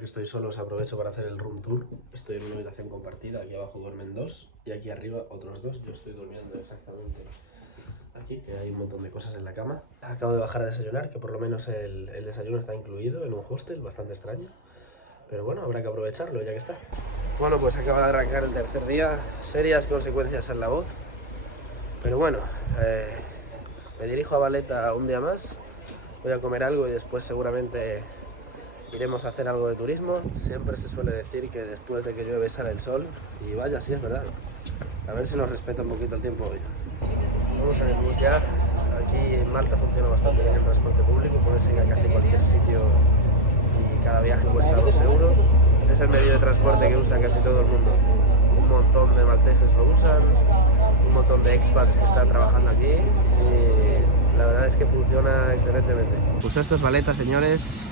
que estoy solo os aprovecho para hacer el room tour. Estoy en una habitación compartida, aquí abajo duermen 2 y aquí arriba otros 2. Yo estoy durmiendo exactamente aquí, que hay un montón de cosas en la cama. Acabo de bajar a desayunar, que por lo menos el desayuno está incluido en un hostel, bastante extraño. Pero bueno, habrá que aprovecharlo ya que está. Bueno, pues acaba de arrancar el tercer día, serias consecuencias en la voz. Pero bueno, me dirijo a Valeta un día más, voy a comer algo y después seguramente iremos a hacer algo de turismo. Siempre se suele decir que después de que llueve sale el sol y vaya, sí es verdad. A ver si nos respeta un poquito el tiempo hoy. Vamos en el bus ya. Aquí en Malta funciona bastante bien el transporte público, puedes ir a casi cualquier sitio y cada viaje cuesta 2 euros. Es el medio de transporte que usa casi todo el mundo. Un montón de malteses lo usan, un montón de expats que están trabajando aquí y la verdad es que funciona excelentemente. Pues esto es Valeta, señores.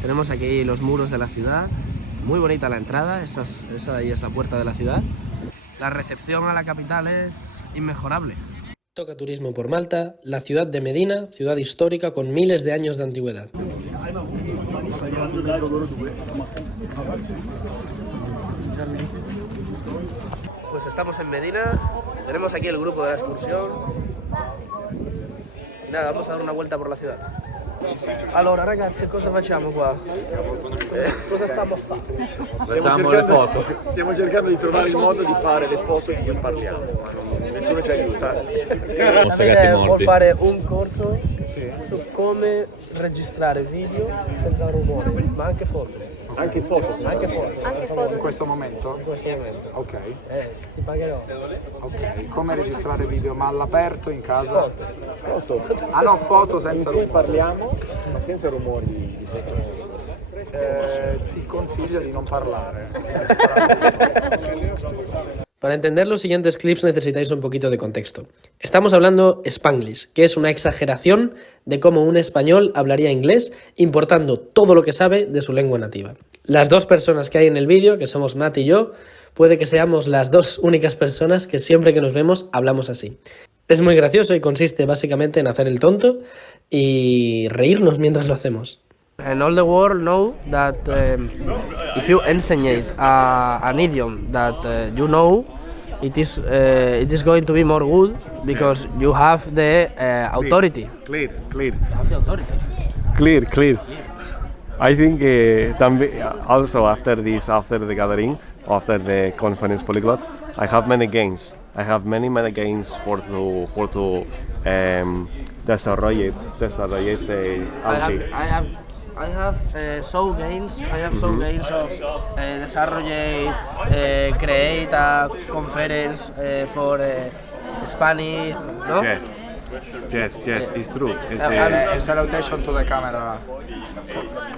Tenemos aquí los muros de la ciudad, muy bonita la entrada, esa de ahí es la puerta de la ciudad. La recepción a la capital es inmejorable. Toca turismo por Malta, la ciudad de Medina, ciudad histórica con miles de años de antigüedad. Pues estamos en Medina, tenemos aquí el grupo de la excursión y nada, vamos a dar una vuelta por la ciudad. Allora ragazzi, cosa facciamo qua? Cosa stiamo a fare? Facciamo le foto. Stiamo cercando di trovare il modo di fare le foto in cui parliamo, ma nessuno ci aiuta. Davide vuol fare un corso su come registrare video senza rumore, ma anche foto. Anche foto, sì. Anche foto. Anche foto. In questo momento? In questo momento. Ok. Ti pagherò. Ok. Come registrare video ma all'aperto in casa? Foto. Ah no, foto In senza cui rumore. parliamo, ma senza rumori di foto. Ti consiglio di non parlare. Para entender los siguientes clips necesitáis un poquito de contexto. Estamos hablando Spanglish, que es una exageración de cómo un español hablaría inglés, importando todo lo que sabe de su lengua nativa. Las dos personas que hay en el vídeo, que somos Matt y yo, puede que seamos las dos únicas personas que siempre que nos vemos hablamos así. Es muy gracioso y consiste básicamente en hacer el tonto y reírnos mientras lo hacemos. And all the world know that if you enseñate an idiom that you know, it is going to be more good because you have the authority. Clear. You have the authority. Clear. I think also after the gathering, after the conference Polyglot, I have many games. I have many games for to desarrollar I have some games. I have some games of desarrolle, create a conference for Spanish. No? Yes, it's true. Salutation to the camera.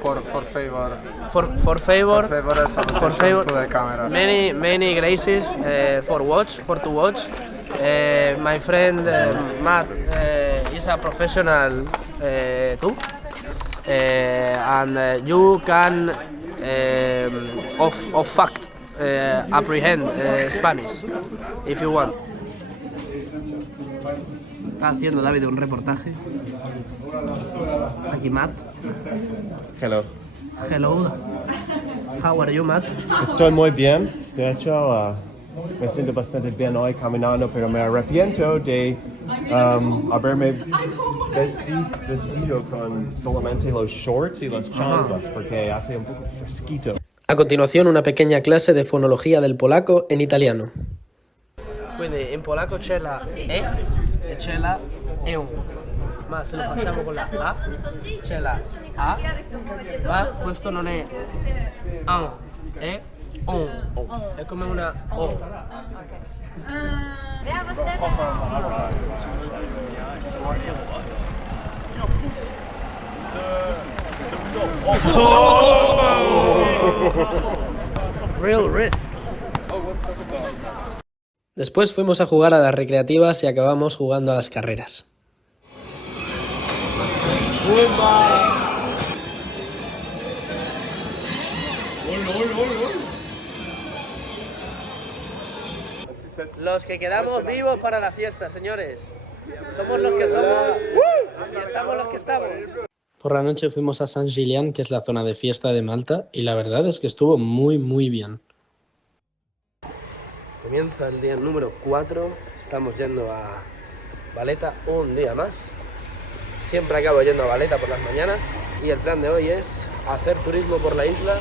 For favor. For favor. Salutation to the camera. Many graces to watch. My friend Matt is a professional too. And you can of fact apprehend Spanish if you want. Está haciendo David un reportaje. Aquí Matt. Hello. How are you, Matt? Estoy muy bien. De hecho, me siento bastante bien hoy caminando, pero me arrepiento de haberme vestido con solamente los shorts y las chanclas porque hace un poco fresquito. A continuación, una pequeña clase de fonología del polaco en italiano. Quindi in polacco c'è la E e c'è la EU. Ma se lo facciamo con la A, c'è la A, ma questo non è un, è un. È come una O. Real risk. Después fuimos a jugar a las recreativas y acabamos jugando a las carreras. Los que quedamos vivos para la fiesta, señores. Somos los que somos y estamos los que estamos. Por la noche fuimos a Saint-Gillian, que es la zona de fiesta de Malta, y la verdad es que estuvo muy, muy bien. Comienza el día número 4, estamos yendo a Valletta un día más. Siempre acabo yendo a Valletta por las mañanas y el plan de hoy es hacer turismo por la isla,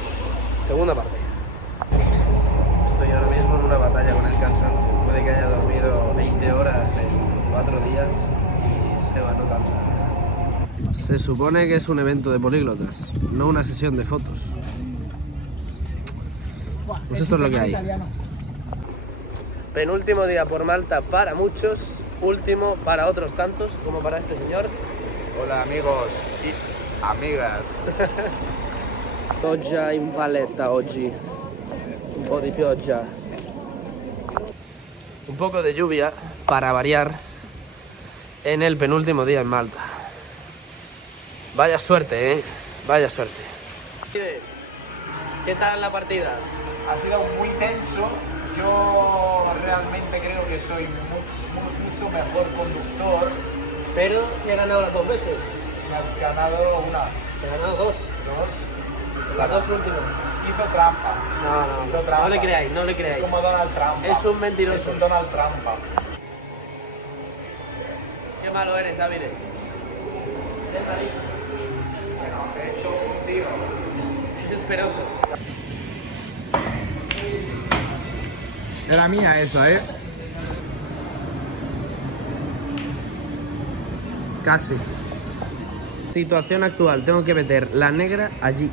segunda parte. Estoy ahora mismo en una batalla con el cansancio. Puede que haya dormido 20 horas en 4 días y se va notando, la verdad. Se supone que es un evento de políglotas, no una sesión de fotos. Pues esto es lo que hay. Penúltimo día por Malta para muchos, último para otros tantos, como para este señor. Hola amigos y amigas. Pioggia in Valletta oggi, un po' di pioggia. Un poco de lluvia para variar en el penúltimo día en Malta. Vaya suerte, ¿eh? Vaya suerte. ¿Qué tal la partida? Ha sido muy tenso. Yo realmente creo que soy mucho mejor conductor. Pero he ganado las 2 veces. Me has ganado una. He ganado 2. Las 2 últimas. Hizo trampa. No, Hizo trampa. no le creáis, no le creáis. Es como Donald Trump. Es un mentiroso. Es un Donald Trump. Qué malo eres, David. Eres malísimo. Bueno, te he hecho un tiro. Es esperoso. Era mía esa, ¿eh? Casi. Situación actual, tengo que meter la negra allí.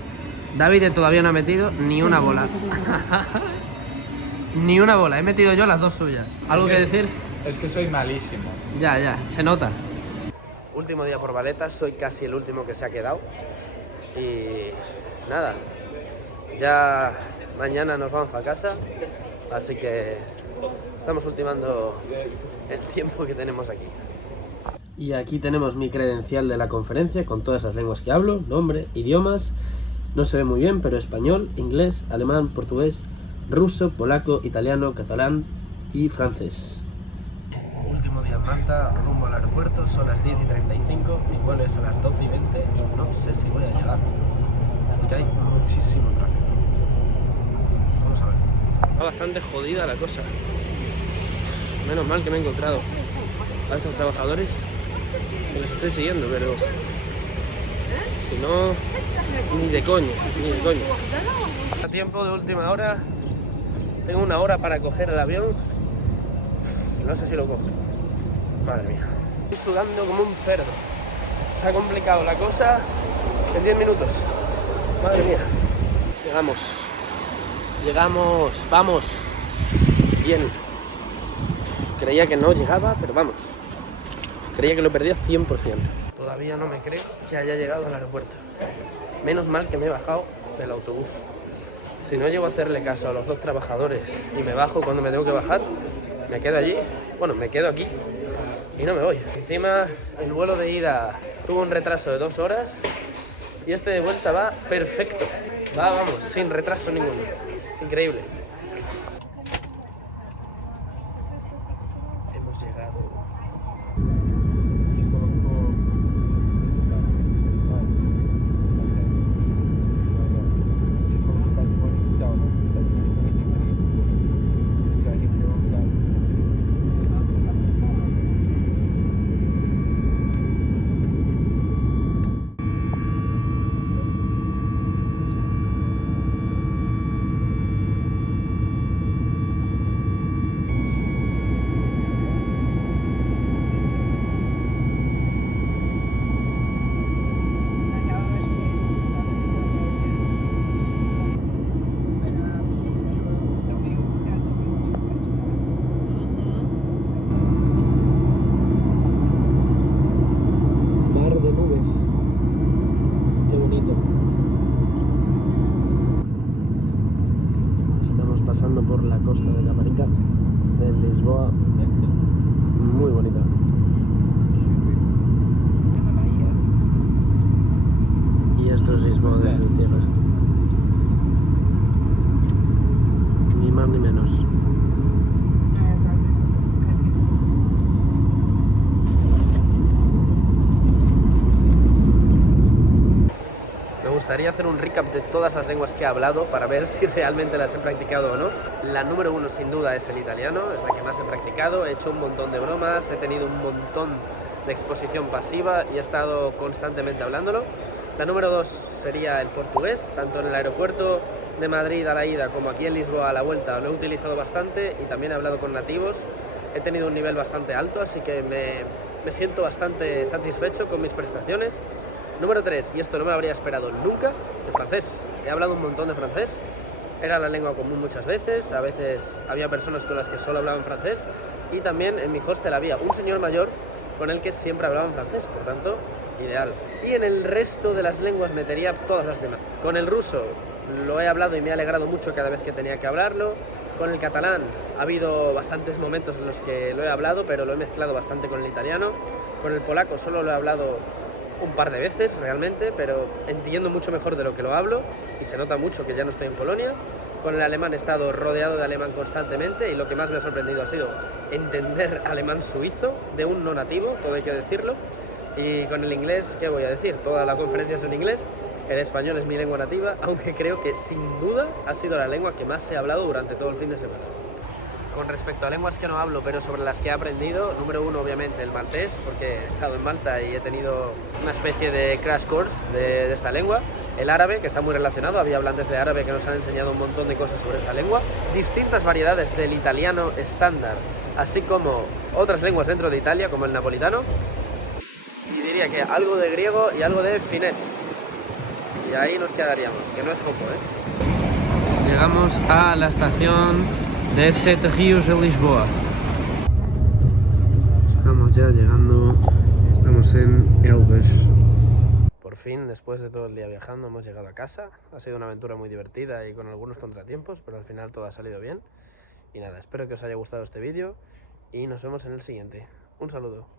David todavía no ha metido ni una bola. Ni una bola, he metido yo las 2 suyas. ¿Algo que decir? Es que soy malísimo. Ya, se nota. Último día por Valletta, soy casi el último que se ha quedado. Y nada, ya mañana nos vamos a casa, así que estamos ultimando el tiempo que tenemos aquí. Y aquí tenemos mi credencial de la conferencia con todas las lenguas que hablo, nombre, idiomas. No se ve muy bien, pero español, inglés, alemán, portugués, ruso, polaco, italiano, catalán y francés. Último día en Malta, rumbo al aeropuerto, son las 10:35, mi vuelo es a las 12:20 y no sé si voy a llegar, porque hay muchísimo tráfico. Vamos a ver. Está bastante jodida la cosa. Menos mal que me he encontrado a estos trabajadores que los estoy siguiendo, pero si no, ni de coña. A tiempo de última hora, tengo 1 hora para coger el avión. No sé si lo cojo. Madre mía. Estoy sudando como un cerdo. Se ha complicado la cosa en 10 minutos. Madre mía. Llegamos. Vamos. Bien. Creía que no llegaba, pero vamos. Creía que lo perdía 100%. Todavía no me creo que haya llegado al aeropuerto. Menos mal que me he bajado del autobús. Si no llego a hacerle caso a los 2 trabajadores y me bajo cuando me tengo que bajar, me quedo allí, bueno, me quedo aquí y no me voy. Encima, el vuelo de ida tuvo un retraso de 2 horas y este de vuelta va perfecto. Vamos, sin retraso ninguno. Increíble. Hemos llegado. Pasando por la costa de Caparica, en Lisboa, muy bonita. Y esto es Lisboa desde el cielo. Ni más ni menos. a hacer un recap de todas las lenguas que he hablado para ver si realmente las he practicado o no. La número 1 sin duda es el italiano, es la que más he practicado, he hecho un montón de bromas, he tenido un montón de exposición pasiva y he estado constantemente hablándolo. La número 2 sería el portugués, tanto en el aeropuerto de Madrid a la ida como aquí en Lisboa a la vuelta lo he utilizado bastante y también he hablado con nativos. He tenido un nivel bastante alto, así que me siento bastante satisfecho con mis prestaciones. Número 3, y esto no me habría esperado nunca, el francés. He hablado un montón de francés, era la lengua común muchas veces, a veces había personas con las que solo hablaban francés y también en mi hostel había un señor mayor con el que siempre hablaban francés, por tanto, ideal. Y en el resto de las lenguas metería todas las demás. Con el ruso lo he hablado y me ha alegrado mucho cada vez que tenía que hablarlo. Con el catalán ha habido bastantes momentos en los que lo he hablado, pero lo he mezclado bastante con el italiano. Con el polaco solo lo he hablado un par de veces realmente, pero entiendo mucho mejor de lo que lo hablo y se nota mucho que ya no estoy en Polonia. Con el alemán he estado rodeado de alemán constantemente y lo que más me ha sorprendido ha sido entender alemán suizo de un no nativo, todo hay que decirlo. Y con el inglés, ¿qué voy a decir? Toda la conferencia es en inglés. El español es mi lengua nativa, aunque creo que sin duda ha sido la lengua que más he hablado durante todo el fin de semana. Con respecto a lenguas que no hablo, pero sobre las que he aprendido, número 1 obviamente el maltés, porque he estado en Malta y he tenido una especie de crash course de esta lengua. El árabe, que está muy relacionado, había hablantes de árabe que nos han enseñado un montón de cosas sobre esta lengua. Distintas variedades del italiano estándar, así como otras lenguas dentro de Italia, como el napolitano. Y diría que algo de griego y algo de finés. Y ahí nos quedaríamos, que no es poco, ¿eh? Llegamos a la estación de Sete Rios de Lisboa. Estamos ya llegando, estamos en Elvas. Por fin, después de todo el día viajando, hemos llegado a casa. Ha sido una aventura muy divertida y con algunos contratiempos, pero al final todo ha salido bien. Y nada, espero que os haya gustado este vídeo y nos vemos en el siguiente. Un saludo.